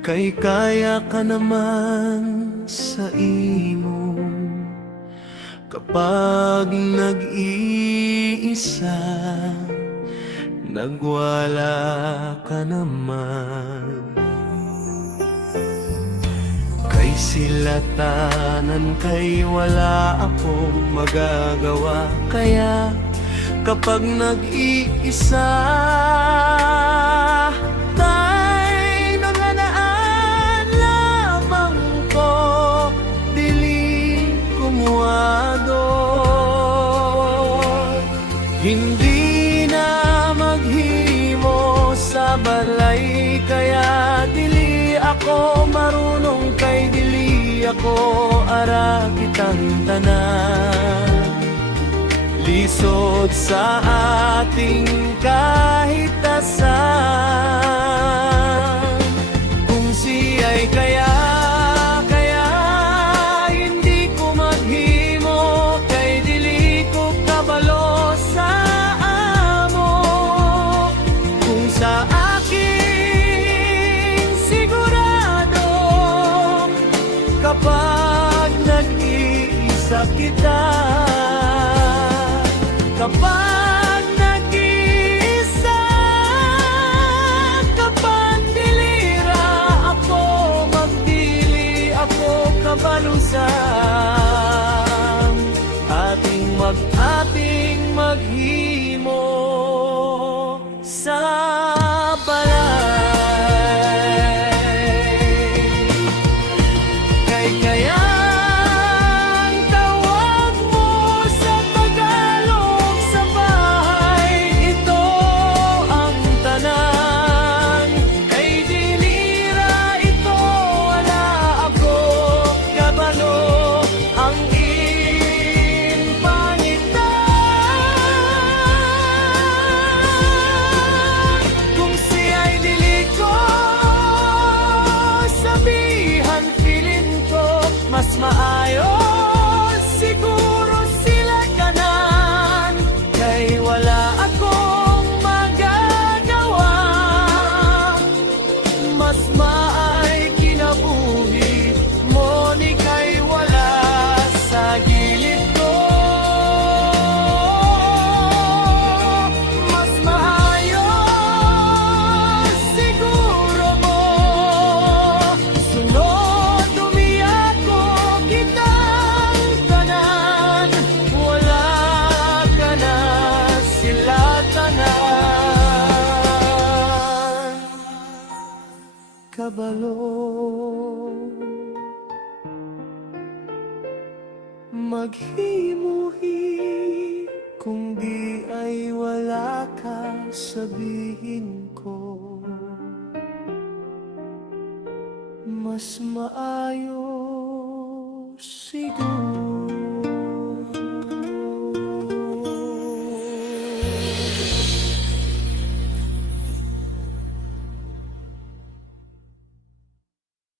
Kay kaya ka naman sa imo kapag nag-iisa, nagwala ka naman. Kay silatanan, kay wala akong magagawa. Kaya kapag nag-iisa, tay nanganaan lamang ko, dili kumuadot. Hindi na maghimo sa balay, kaya dili ako marunong, kay dili ako ara kitang tanan. Lisod sa ating kahit asan, kung siya'y kaya hindi ko maghimo, kay dili ko kabalo sa amo. Kung sa aking sigurado, kapag nag-iisa kita, kapag nag-iisa, kapag dilira ako, magdili ako kabalusan, ating maghimo sa balay. Kay kaya mas maayos siguro sila kanan, kay wala akong magagawa. Mas maay kinabuhi mo ni kay wala sa gilid ko. Mas maayos siguro mo sunod kabalo. Maghimuhi kung di ay wala ka, sabihin ko. Mas maayos siguro